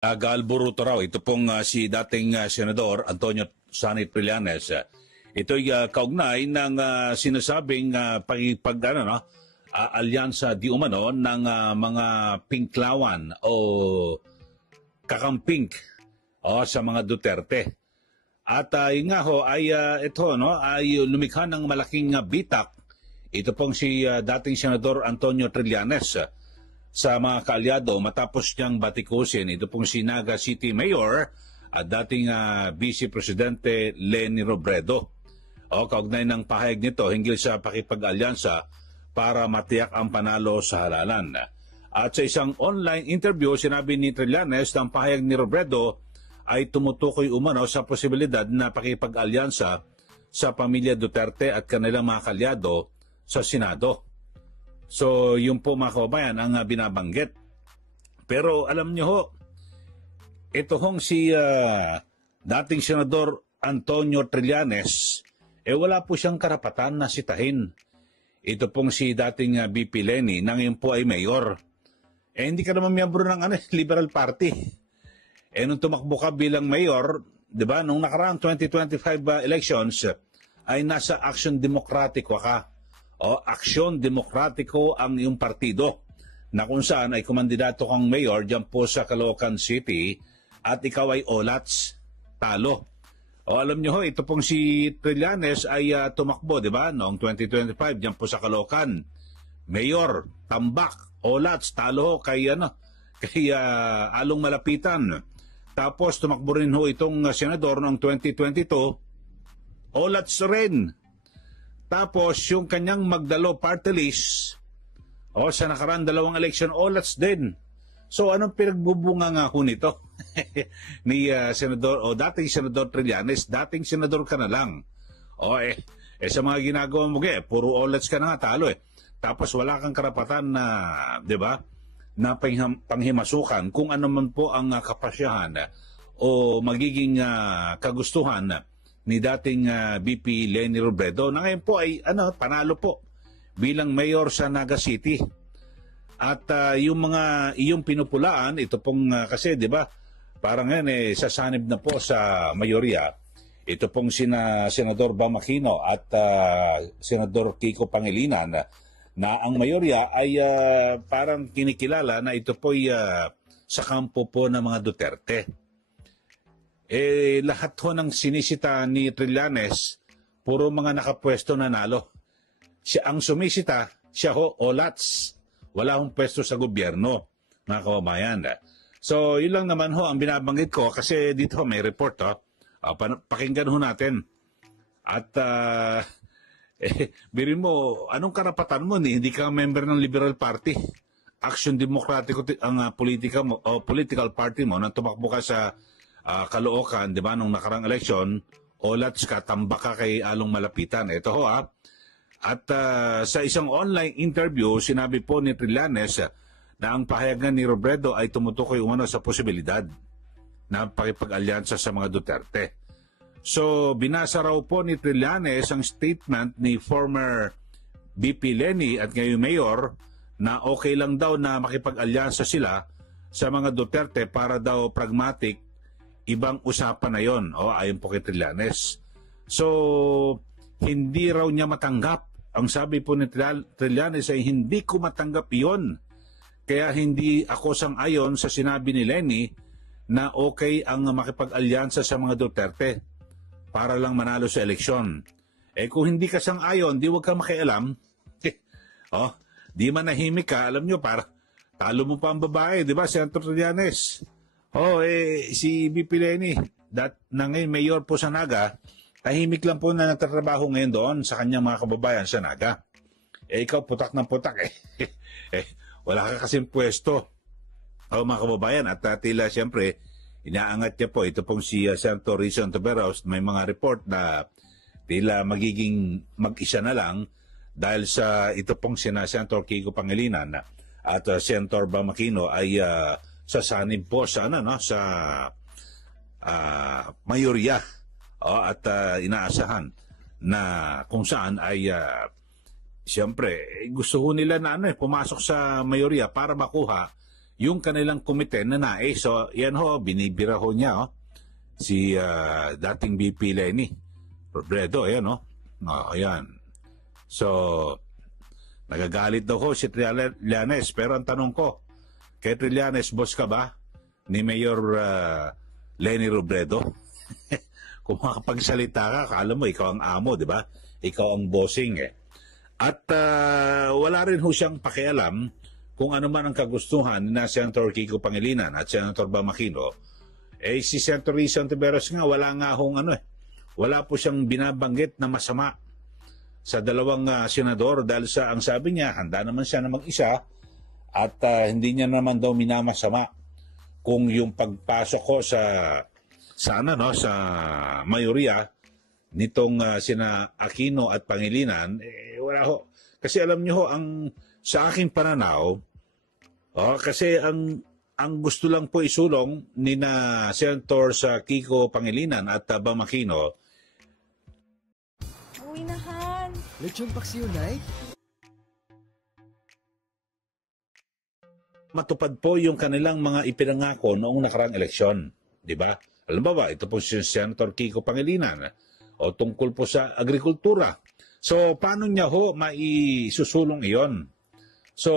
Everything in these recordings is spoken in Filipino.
Galburuto raw. Ito pong si dating Senador Antonio Sani Trillanes. Ito'y kaugnay ng sinasabing alyansa di umano ng mga pinklawan o kakamping sa mga Duterte. At yun nga ho, ay lumikha ng malaking bitak. Ito pong si dating Senador Antonio Trillanes sa mga kaalyado matapos niyang batikusin ito pong si Naga City Mayor at dating Vice Presidente Leni Robredo. Kaugnay ng pahayag nito hinggil sa pakipag-alyansa para matiyak ang panalo sa halalan. At sa isang online interview, sinabi ni Trillanes na ang pahayag ni Robredo ay tumutukoy umano sa posibilidad na pakipag-alyansa sa pamilya Duterte at kanilang mga kaalyado sa Senado. So, yun po mga kababayan ang binabanggit. Pero alam nyo ho, ito hong si dating Senador Antonio Trillanes, wala po siyang karapatan na sitahin. Ito pong si dating VP Leni, na ngayon po ay mayor. Hindi ka naman miyembro ng Liberal Party. Nung tumakbo ka bilang mayor, di ba, nung nakaraang 2025 elections, ay nasa Aksyon Demokratiko ka. Aksyon Demokratiko ang iyong partido na kung saan ay kumandidato kang mayor dyan po sa Caloocan City at ikaw ay olats, talo. Alam nyo ho, ito pong si Trillanes ay tumakbo, di ba, noong 2025 dyan po sa Caloocan. Mayor, tambak, olats, talo ho kay Along Malapitan. Tapos tumakbo rin ho itong senador noong 2022, olats rin. Tapos, yung kanyang Magdalo party list, sa nakaraan dalawang election, olats din. So, anong pinagbubunga nga ho nito? Ni Senador, dating Senador Trillanes, dating Senador ka na lang. Sa mga ginagawa mo, puro olats ka na nga, talo Tapos, wala kang karapatan na, di ba, na panghimasukan kung ano man po ang kapasyahan o magiging kagustuhan ni dating VP Leni Robredo na ngayon po ay panalo po bilang mayor sa Naga City. At iyong pinupulaan, ito pong kasi 'di ba? Parang ngayon sasanib na po sa mayorya. Ito pong Senador Bam Aquino at Senador Kiko Pangilinan na ang mayorya ay parang kinikilala na ito po ay sa kampo po ng mga Duterte. Lahat ho ng sinisita ni Trillanes, puro mga nakapwesto na nalo. Siya ang sumisita, siya ho, olats. Wala hong pwesto sa gobyerno, mga kababayan. So, yun lang naman ho ang binabanggit ko kasi dito ho, may report pakinggan ho natin. At, birin mo, anong karapatan mo hindi ka member ng Liberal Party? Aksyon Demokratiko ang politika mo, o political party mo nang tumakbo ka sa Caloocan, di ba, nung nakarang eleksyon, olats ka, tambak ka kay Along Malapitan. Ito ho At sa isang online interview, sinabi po ni Trillanes na ang pahayagan ni Robredo ay tumutukoy umano sa posibilidad na pakipag-alyansa sa mga Duterte. So, binasa raw po ni Trillanes ang statement ni former VP Leni at ngayon Mayor na okay lang daw na makipag-alyansa sila sa mga Duterte para daw pragmatic. Ibang usapan na yon, ayon po kay Trillanes. So, hindi raw niya matanggap. Ang sabi po ni Trillanes ay hindi ko matanggap yon. Kaya hindi ako sang-ayon sa sinabi ni Leni na okay ang makipag-alyansa sa mga Duterte para lang manalo sa eleksyon. Kung hindi ka sang-ayon, di wag ka makialam. Di manahimik ka, alam nyo, para talo mo pa ang babae, di ba, Senator Trillanes? Si VP Leni, na ngayon mayor po sa Naga, tahimik lang po na nagtatrabaho ngayon doon sa kanyang mga kababayan sa Naga. Ikaw putak ng putak wala ka kasing pwesto. Mga kababayan, at tila siyempre, inaangat niya po, ito pong si Senator Rizon Taveros, may mga report na tila magiging mag-isa na lang dahil sa ito pong Senator Kiko Pangilinan at Senator Bam Aquino ay sasanib po sa mayorya at inaasahan na kung saan ay siyempre gusto ho nila na pumasok sa mayorya para makuha yung kanilang komite na nais. So, yan ho, binibira ho niya, oh. Si dating VP Lenny Robredo, ayan, oh. Ayan. So, nagagalit daw ho si Trillanes. Pero ang tanong ko, kay Trillanes, boss ka ba ni Mayor Lenny Robredo? Kung makapagsalita ka, akala mo, ikaw ang amo, di ba? Ikaw ang bossing, eh. At wala rin ho siyang pakialam kung ano man ang kagustuhan na Senator Kiko Pangilinan at Senator Bam Aquino. Eh, si Senator Risa Ontiveros nga, wala nga hong wala po siyang binabanggit na masama sa dalawang senador dahil ang sabi niya, handa naman siya na mag-isa at hindi niya naman daw minamasama kung yung pagpasok ko sa mayorya nitong sina Aquino at Pangilinan, wala ho. Kasi alam niyo ho, sa aking pananaw, kasi ang gusto lang po isulong ni na Senator sa Kiko Pangilinan at Bam Aquino. Uy, nahan. Lechon paksiw, Nay? Matupad po yung kanilang mga ipinangako noong nakarang eleksyon. Di ba? Alam ba ito po si Senator Kiko Pangilinan o tungkol po sa agrikultura. So, paano niya ho maisusulong iyon? So,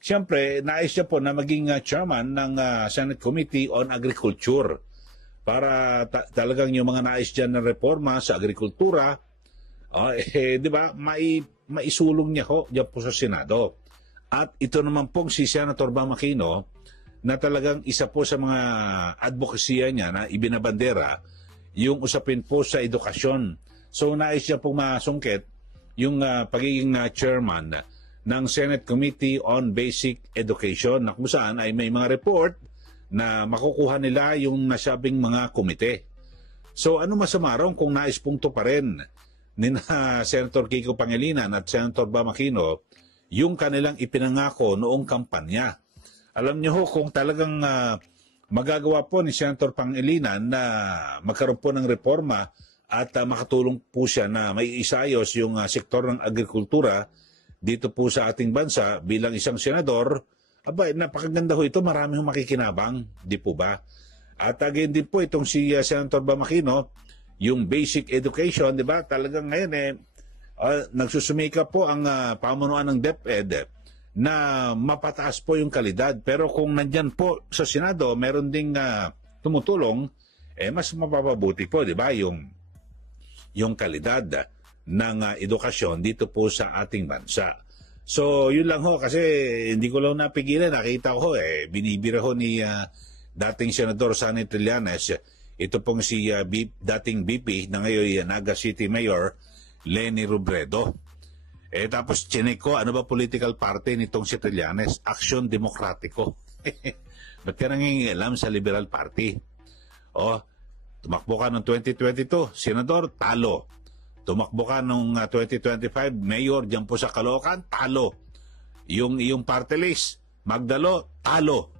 siyempre, nais niya po na maging chairman ng Senate Committee on Agriculture para talagang yung mga nais dyan na reforma sa agrikultura, di ba, maisulong niya ho dyan po sa Senado. At ito naman pong si Senator Bam Aquino na talagang isa po sa mga advokasya niya na ibinabandera yung usapin po sa edukasyon. So, nais niya pong masungkit yung pagiging chairman ng Senate Committee on Basic Education na kung saan ay may mga report na makukuha nila yung nasabing mga komite. So ano masama ron kung nais pong to pa rin ni Senator Kiko Pangilinan at Senator Bam Aquino yung kanilang ipinangako noong kampanya. Alam niyo ho, kung talagang magagawa po ni Senator Pangilinan na magkaroon po ng reforma at makatulong po siya na may isayos yung sektor ng agrikultura dito po sa ating bansa bilang isang senador, napakaganda ho ito, marami hong makikinabang, di po ba? At again din po itong si Senator Bam Aquino, yung basic education, di ba? Talagang ngayon nagsusumika po ang pamunuan ng DepEd na mapataas po yung kalidad. Pero kung nandyan po sa Senado, meron ding tumutulong, mas mapapabuti po, di ba? Yung kalidad ng edukasyon dito po sa ating bansa. So, yun lang ho, kasi hindi ko lang napigilan. Nakita ko binibira ho ni dating Senador Sonny Trillanes, ito pong si dating BP na ngayon Naga City Mayor, Lenny Robredo. Tapos chinek ko, ano ba political party nitong si Trillanes? Aksyon Demokratiko. Ba't ka nangingialam sa Liberal Party? Tumakbo ka ng 2022, Senador, talo. Tumakbo ka noong 2025, Mayor, dyan po sa Caloocan, talo. Yung party list, Magdalo, talo.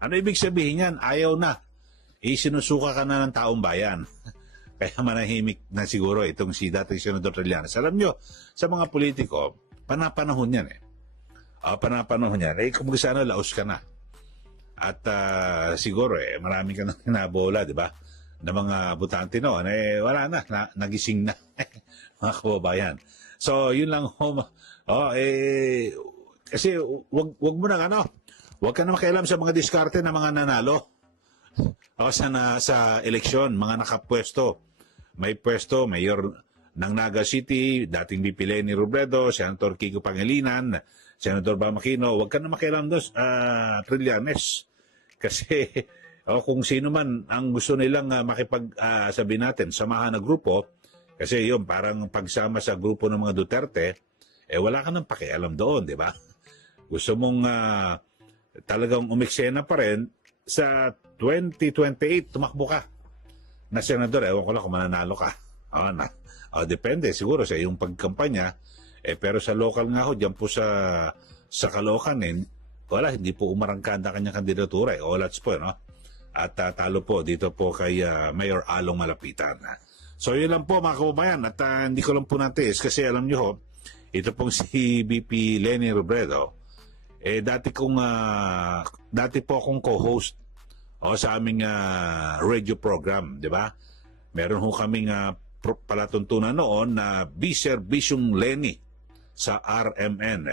Ano ibig sabihin yan? Ayaw na. Sinusuka ka na ng taong bayan. Kaya manahimik na siguro itong si dating Senador Trillanes. Alam nyo, sa mga politiko, panapanahon yan panapanahon yan. Kung sana laos ka na. At siguro marami ka nang nabola, di ba? Na mga butante noon, wala na, nagising na mga kababayan. So, yun lang kasi wag mo na wag ka na makialam sa mga diskarte na mga nanalo. Sa eleksyon, mga nakapwesto. May pwesto, Mayor ng Naga City, dating BP Lenny Robredo, Senator Kiko Pangilinan, Senator Bam Aquino, wag ka na makialam doon, Trillanes. Kasi kung sino man ang gusto nilang sabihin natin, samahan na grupo, kasi yun, parang pagsama sa grupo ng mga Duterte, wala ka nang pakialam doon, di ba? Gusto mong talagang umiksena pa rin, sa 2028, tumakbo ka na senador. Ewan ko lang kung mananalo ka. Depende siguro sa iyong pagkampanya. Pero sa local nga ho, dyan po sa Caloocan, hindi po umarangkada kanyang kandidatura. Olats po, no? At talo po dito po kay Mayor Along Malapitan. So yun lang po mga kababayan. At hindi ko lang po natin kasi alam nyo ho, ito pong si BP Lenny Robredo, Dati po akong co-host sa aming radio program, di ba? Meron ho kaming palatuntunan noon na Biserbisyong Lenny sa RMN.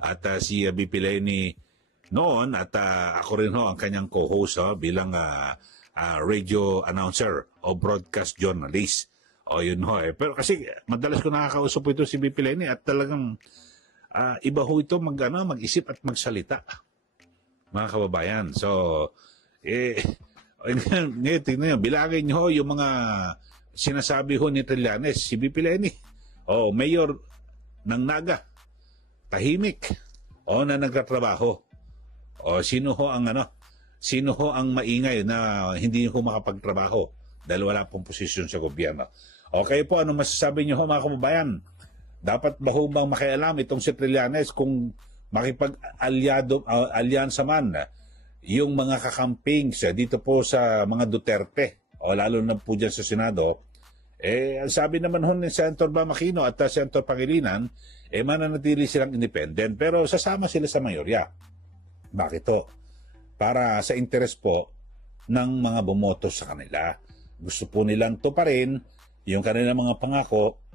At si BP Lenny noon at ako rin ho ang kanyang co-host bilang radio announcer o broadcast journalist. Yun ho eh. Pero kasi madalas ko nakakausap po ito si BP Lenny at talagang iba ho ito mag-isip at magsalita. Mga kababayan. So, ngayon, tingnan nyo, bilangin nyo yung mga sinasabi ho ni Trillanes, si BP Lenny, mayor ng Naga, tahimik, na nagtatrabaho. Sino ho ang maingay na hindi ho makapagtrabaho dahil wala pong posisyon sa gobyerno. Okay po, ano masasabi nyo ho mga kababayan? Dapat ba ho bang makialam itong si Trillanes kung makipag-alyansa man yung mga kakampings dito po sa mga Duterte lalo na po dyan sa Senado? Sabi naman ho ni Senator Bam Aquino at Senator Pangilinan, mananatili silang independent pero sasama sila sa mayorya. Bakit to? Para sa interes po ng mga bumoto sa kanila. Gusto po nilang to pa rin yung kanilang mga pangako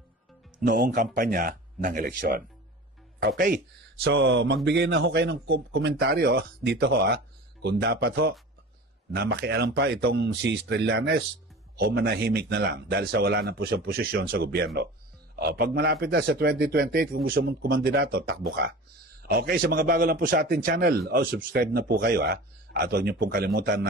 noong kampanya ng eleksyon. Okay, so magbigay na ho kayo ng komentaryo dito ho kung dapat ho na makialam pa itong si Trillanes o manahimik na lang dahil sa wala na po siyang posisyon sa gobyerno. Pag malapit na sa 2028, kung gusto mong kumandidato, takbo ka. Okay, sa mga bago lang po sa ating channel, subscribe na po kayo at huwag niyo pong kalimutan na